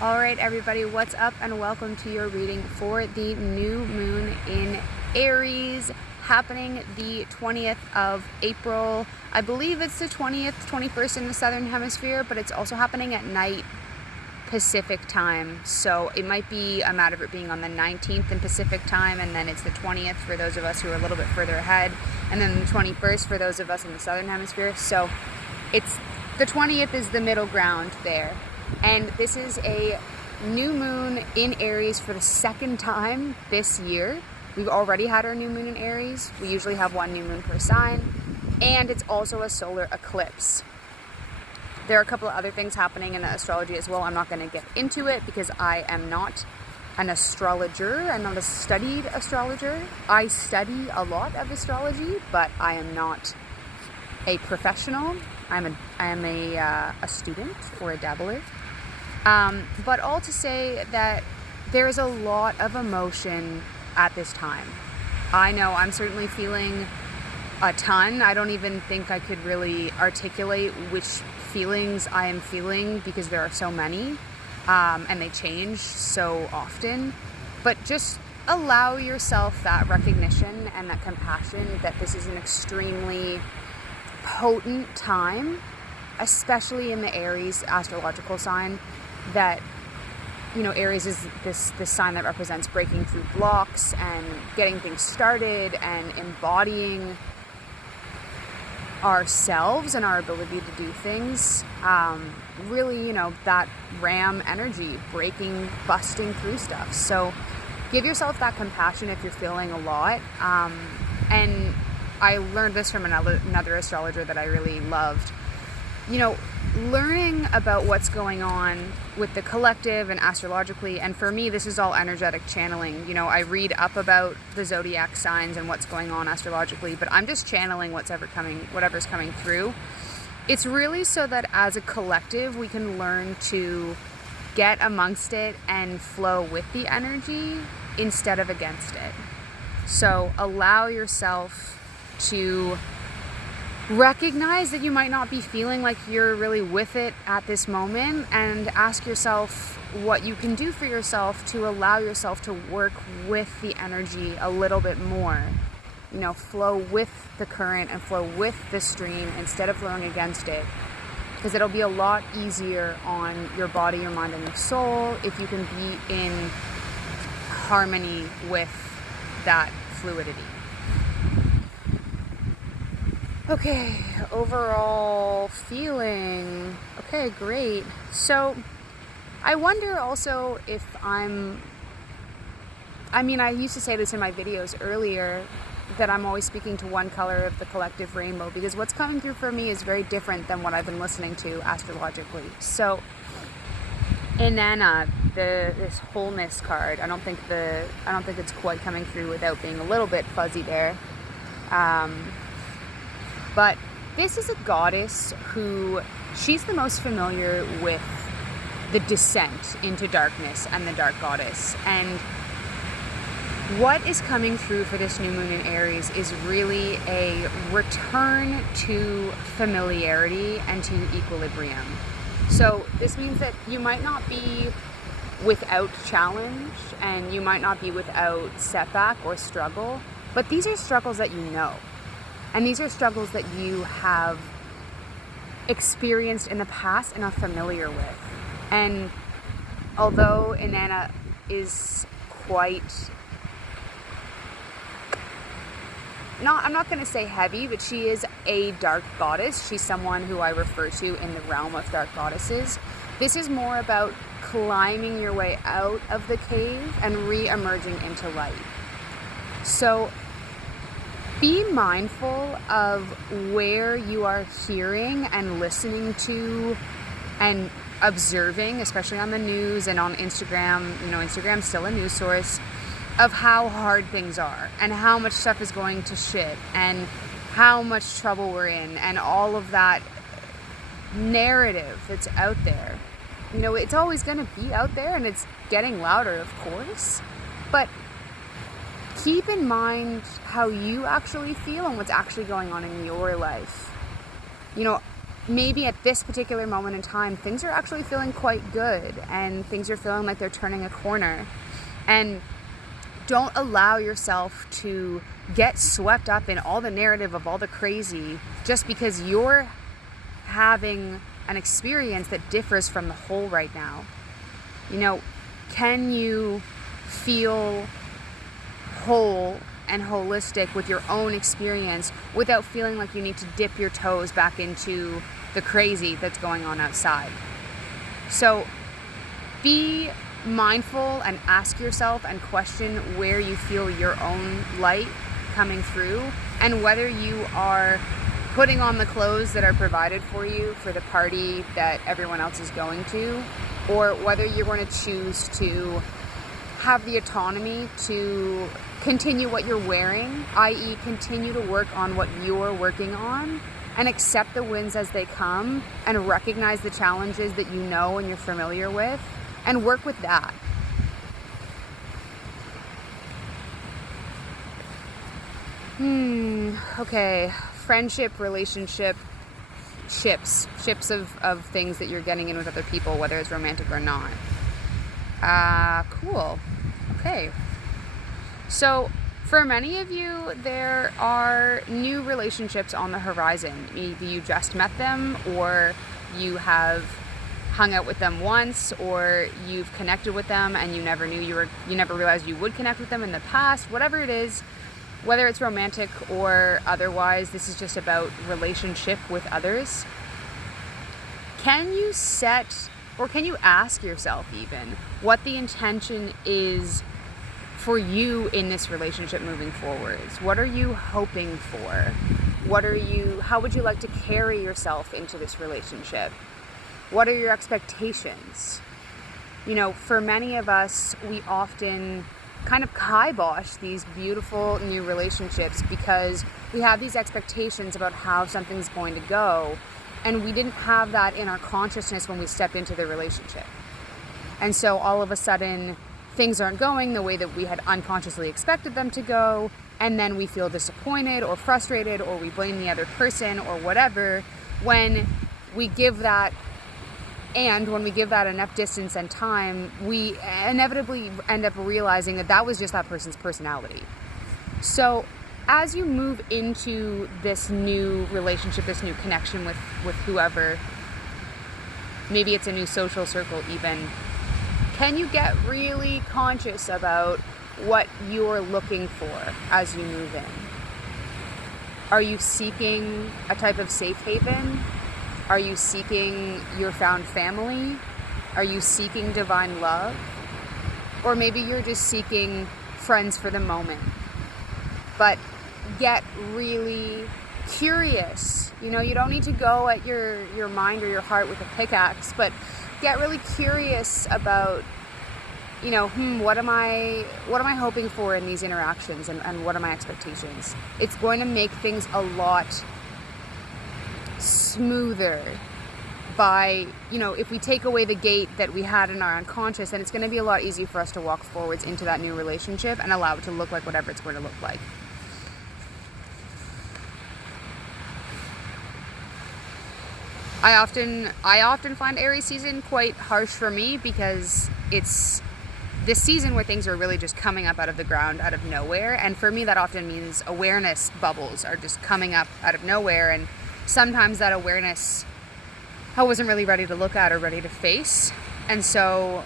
All right, everybody, what's up, and welcome to your reading for the new moon in Aries, happening the 20th of April. I believe it's the 20th, 21st in the Southern Hemisphere, but it's also happening at night Pacific time. So it might be a matter of it being on the 19th in Pacific time, and then it's the 20th for those of us who are a little bit further ahead, and then the 21st for those of us in the Southern Hemisphere. So it's the 20th is the middle ground there. And this is a new moon in Aries for the second time this year. We've already had our new moon in Aries. We usually have one new moon per sign. And it's also a solar eclipse. There are a couple of other things happening in astrology as well. I'm not going to get into it because I am not an astrologer. I'm not a studied astrologer. I study a lot of astrology, but I am not a professional. I am a student or a dabbler. But all to say that there's a lot of emotion at this time. I know I'm certainly feeling a ton. I don't even think I could really articulate which feelings I am feeling because there are so many, and they change so often. But just allow yourself that recognition and that compassion that this is an extremely potent time, especially in the Aries astrological sign, that, you know, Aries is this sign that represents breaking through blocks and getting things started and embodying ourselves and our ability to do things. Really, you know, that ram energy, busting through stuff. So give yourself that compassion if you're feeling a lot. And I learned this from another astrologer that I really loved. You know, learning about what's going on with the collective and astrologically, and for me, this is all energetic channeling. You know, I read up about the zodiac signs and what's going on astrologically, but I'm just channeling whatever's coming through. It's really so that as a collective, we can learn to get amongst it and flow with the energy instead of against it. So allow yourself to recognize that you might not be feeling like you're really with it at this moment, and ask yourself what you can do for yourself to allow yourself to work with the energy a little bit more. You know, flow with the current and flow with the stream instead of flowing against it, because it'll be a lot easier on your body, your mind, and your soul if you can be in harmony with that fluidity. Okay, overall feeling, okay, great. So I wonder also if I used to say this in my videos earlier, that I'm always speaking to one color of the collective rainbow, because what's coming through for me is very different than what I've been listening to astrologically. So Inanna, this wholeness card, I don't think it's quite coming through without being a little bit fuzzy there. But this is a goddess she's the most familiar with the descent into darkness and the dark goddess. And what is coming through for this new moon in Aries is really a return to familiarity and to equilibrium. So this means that you might not be without challenge, and you might not be without setback or struggle, but these are struggles that you know. And these are struggles that you have experienced in the past and are familiar with. And although Inanna is I'm not going to say heavy, but she is a dark goddess. She's someone who I refer to in the realm of dark goddesses. This is more about climbing your way out of the cave and re-emerging into light. So be mindful of where you are hearing and listening to and observing, especially on the news and on Instagram. You know, Instagram's still a news source, of how hard things are and how much stuff is going to shit and how much trouble we're in and all of that narrative that's out there. You know, it's always going to be out there, and it's getting louder, of course, but keep in mind how you actually feel and what's actually going on in your life. You know, maybe at this particular moment in time, things are actually feeling quite good and things are feeling like they're turning a corner. And don't allow yourself to get swept up in all the narrative of all the crazy just because you're having an experience that differs from the whole right now. Can you feel whole and holistic with your own experience without feeling like you need to dip your toes back into the crazy that's going on outside? So be mindful and ask yourself and question where you feel your own light coming through, and whether you are putting on the clothes that are provided for you for the party that everyone else is going to, or whether you're going to choose to have the autonomy to continue what you're wearing, i.e. continue to work on what you're working on, and accept the wins as they come, and recognize the challenges that you know and you're familiar with, and work with that. Okay. Friendship, relationship, ships of things that you're getting in with other people, whether it's romantic or not. Cool. Okay. So for many of you, there are new relationships on the horizon. Maybe you just met them, or you have hung out with them once, or you've connected with them and you never realized you would connect with them in the past. Whatever it is, whether it's romantic or otherwise, this is just about relationship with others. Can you set, or can you ask yourself even, what the intention is for you in this relationship moving forwards? What are you hoping for? How would you like to carry yourself into this relationship? What are your expectations? For many of us, we often kind of kibosh these beautiful new relationships because we have these expectations about how something's going to go, and we didn't have that in our consciousness when we stepped into the relationship. And so all of a sudden things aren't going the way that we had unconsciously expected them to go, and then we feel disappointed or frustrated, or we blame the other person or whatever. When we give that enough distance and time, we inevitably end up realizing that was just that person's personality. So as you move into this new relationship, this new connection with whoever, maybe it's a new social circle even, can you get really conscious about what you're looking for as you move in? Are you seeking a type of safe haven? Are you seeking your found family? Are you seeking divine love? Or maybe you're just seeking friends for the moment. But get really curious. You don't need to go at your mind or your heart with a pickaxe, but get really curious about, what am I hoping for in these interactions, and what are my expectations? It's going to make things a lot smoother by, if we take away the gate that we had in our unconscious, then it's going to be a lot easier for us to walk forwards into that new relationship and allow it to look like whatever it's going to look like. I often find Aries season quite harsh for me, because it's this season where things are really just coming up out of the ground, out of nowhere. And for me, that often means awareness bubbles are just coming up out of nowhere. And sometimes that awareness I wasn't really ready to look at or ready to face. And so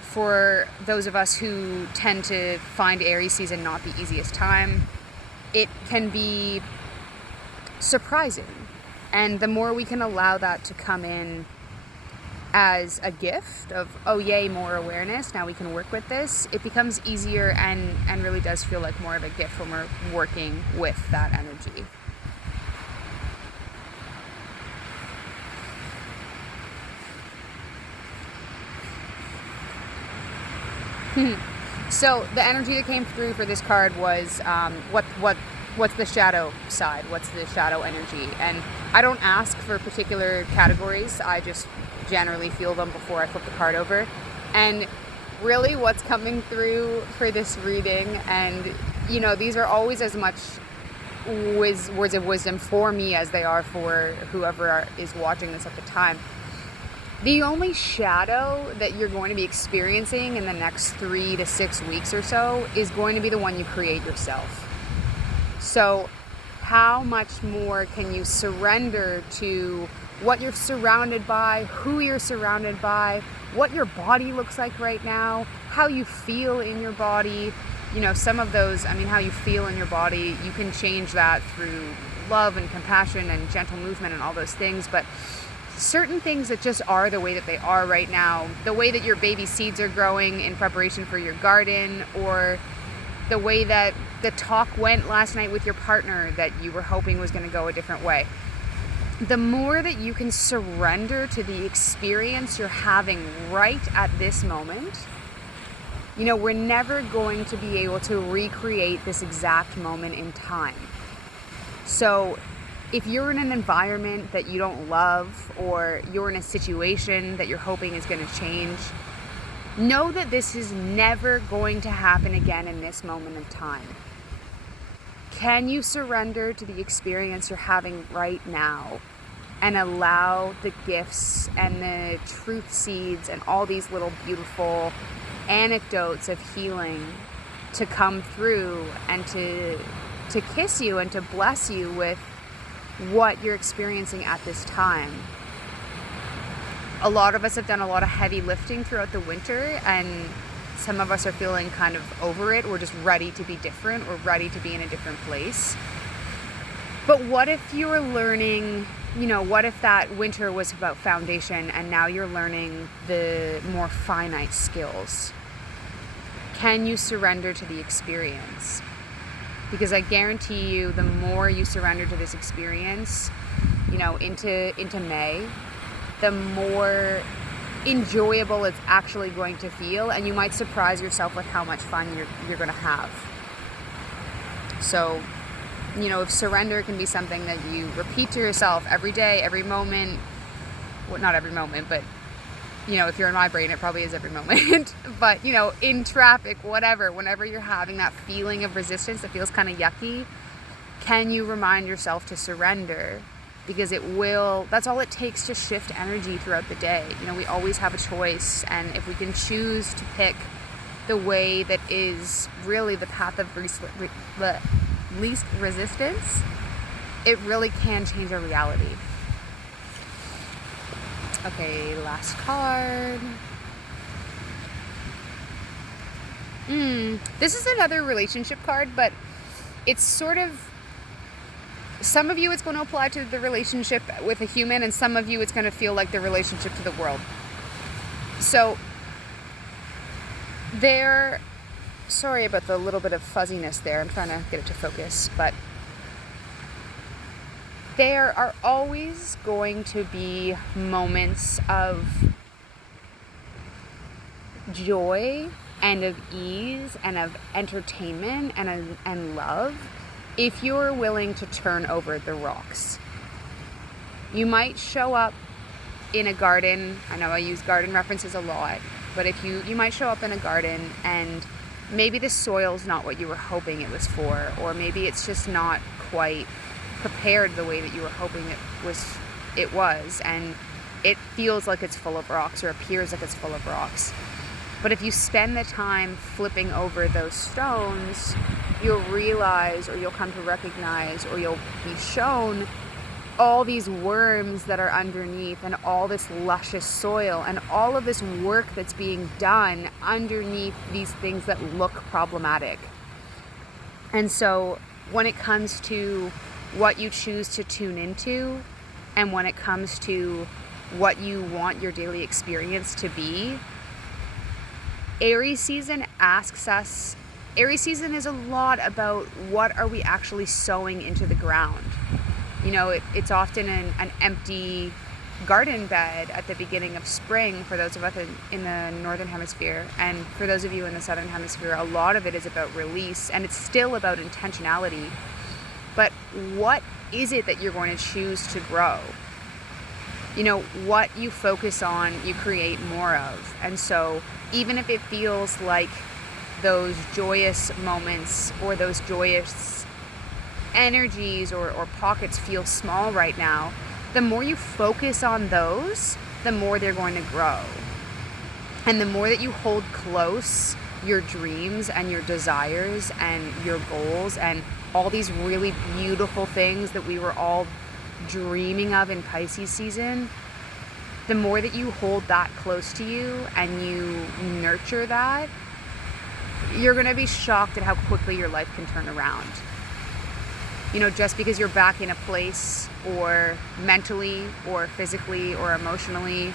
for those of us who tend to find Aries season not the easiest time, it can be surprising. And the more we can allow that to come in as a gift of, oh yay, more awareness, now we can work with this, it becomes easier and really does feel like more of a gift when we're working with that energy. So the energy that came through for this card was what's the shadow side? What's the shadow energy? And I don't ask for particular categories. I just generally feel them before I flip the card over. And really what's coming through for this reading, and these are always as much words of wisdom for me as they are for whoever is watching this at the time. The only shadow that you're going to be experiencing in the next 3 to 6 weeks or so is going to be the one you create yourself. So how much more can you surrender to what you're surrounded by, who you're surrounded by, what your body looks like right now, how you feel in your body? Some of those, how you feel in your body, you can change that through love and compassion and gentle movement and all those things. But certain things that just are the way that they are right now, the way that your baby seeds are growing in preparation for your garden, or the way that the talk went last night with your partner that you were hoping was going to go a different way. The more that you can surrender to the experience you're having right at this moment, we're never going to be able to recreate this exact moment in time. So if you're in an environment that you don't love, or you're in a situation that you're hoping is going to change, know that this is never going to happen again in this moment in time. Can you surrender to the experience you're having right now and allow the gifts and the truth seeds and all these little beautiful anecdotes of healing to come through and to kiss you and to bless you with what you're experiencing at this time? A lot of us have done a lot of heavy lifting throughout the winter, and some of us are feeling kind of over it. We're just ready to be different. We're ready to be in a different place. But what if you're learning, what if that winter was about foundation and now you're learning the more finite skills? Can you surrender to the experience? Because I guarantee you, the more you surrender to this experience, into May, the more enjoyable it's actually going to feel, and you might surprise yourself with how much fun you're going to have. So, if surrender can be something that you repeat to yourself every day, every moment, well, not every moment, but if you're in my brain, it probably is every moment. But, in traffic, whatever, whenever you're having that feeling of resistance that feels kind of yucky, can you remind yourself to surrender? Because that's all it takes to shift energy throughout the day. We always have a choice. And if we can choose to pick the way that is really the path of the least resistance, it really can change our reality. Okay, last card. This is another relationship card, but it's sort of, some of you it's going to apply to the relationship with a human, and some of you it's going to feel like the relationship to the world. So sorry about the little bit of fuzziness there. I'm trying to get it to focus, but there are always going to be moments of joy and of ease and of entertainment and love if you're willing to turn over the rocks. You might show up in a garden. I know I use garden references a lot, but if you might show up in a garden and maybe the soil's not what you were hoping it was for, or maybe it's just not quite prepared the way that you were hoping it was, and it feels like it's full of rocks, or appears like it's full of rocks. But if you spend the time flipping over those stones, you'll realize, or you'll come to recognize, or you'll be shown all these worms that are underneath, and all this luscious soil, and all of this work that's being done underneath these things that look problematic. And so when it comes to what you choose to tune into, and when it comes to what you want your daily experience to be, Aries season is a lot about what are we actually sowing into the ground. It's often an empty garden bed at the beginning of spring for those of us in the northern hemisphere, and for those of you in the southern hemisphere, a lot of it is about release, and it's still about intentionality. But what is it that you're going to choose to grow? What you focus on, you create more of. And so even if it feels like those joyous moments or those joyous energies or pockets feel small right now, the more you focus on those, the more they're going to grow. And the more that you hold close your dreams and your desires and your goals and all these really beautiful things that we were all dreaming of in Pisces season, the more that you hold that close to you and you nurture that, you're going to be shocked at how quickly your life can turn around. You know, just because you're back in a place, or mentally or physically or emotionally,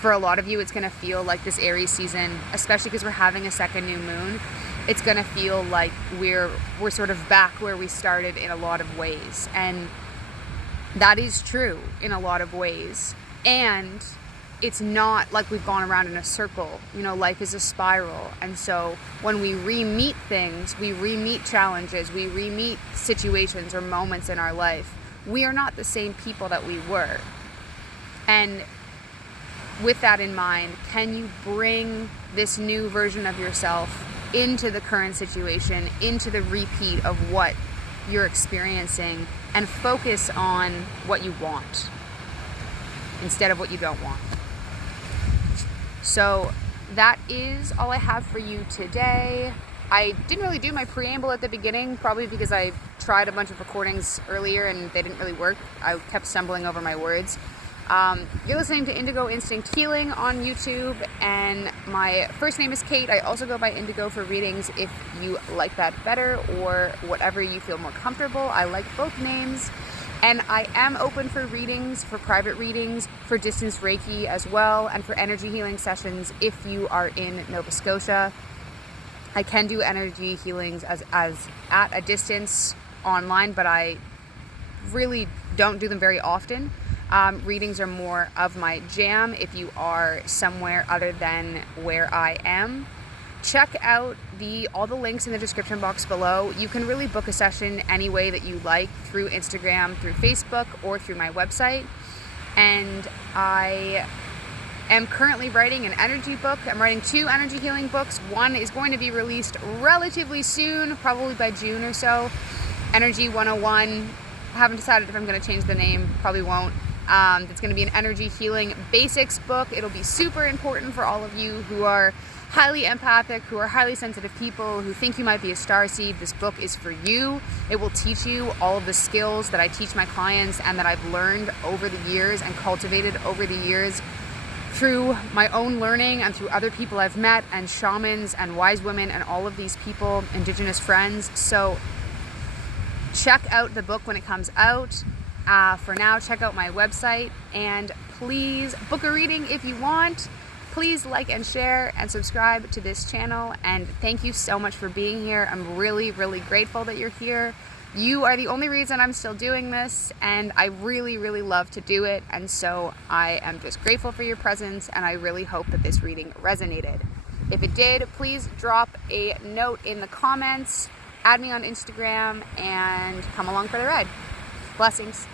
for a lot of you it's going to feel like this Aries season, especially because we're having a second new moon, it's going to feel like we're sort of back where we started in a lot of ways. And that is true in a lot of ways. And it's not like we've gone around in a circle. You know, life is a spiral. And so when we re-meet things, we re-meet challenges, we re-meet situations or moments in our life, we are not the same people that we were. And with that in mind, can you bring this new version of yourself into the current situation, into the repeat of what you're experiencing, and focus on what you want instead of what you don't want? So that is all I have for you today. I didn't really do my preamble at the beginning, probably because I tried a bunch of recordings earlier and they didn't really work. I kept stumbling over my words. You're listening to Indigo Instinct Healing on YouTube, and my first name is Kate. I also go by Indigo for readings if you like that better, or whatever you feel more comfortable. I like both names. And I am open for readings, for private readings, for distance Reiki as well, and for energy healing sessions if you are in Nova Scotia. I can do energy healings as at a distance online, but I really don't do them very often. Readings are more of my jam if you are somewhere other than where I am. Check out all the links in the description box below. You can really book a session any way that you like, through Instagram, through Facebook, or through my website. And I am currently writing an energy book. I'm writing 2 energy healing books. One is going to be released relatively soon, probably by June or so. Energy 101. I haven't decided if I'm going to change the name. Probably won't. It's going to be an energy healing basics book. It'll be super important for all of you who are highly empathic, who are highly sensitive people, who think you might be a starseed. This book is for you. It will teach you all of the skills that I teach my clients and that I've learned over the years and cultivated over the years through my own learning and through other people I've met, and shamans and wise women and all of these people, indigenous friends. So check out the book when it comes out. For now, check out my website, and please book a reading if you want. Please like and share and subscribe to this channel, and thank you so much for being here. I'm really, really grateful that you're here. You are the only reason I'm still doing this, and I really, really love to do it, and so I am just grateful for your presence, and I really hope that this reading resonated. If it did, please drop a note in the comments, add me on Instagram, and come along for the ride. Blessings.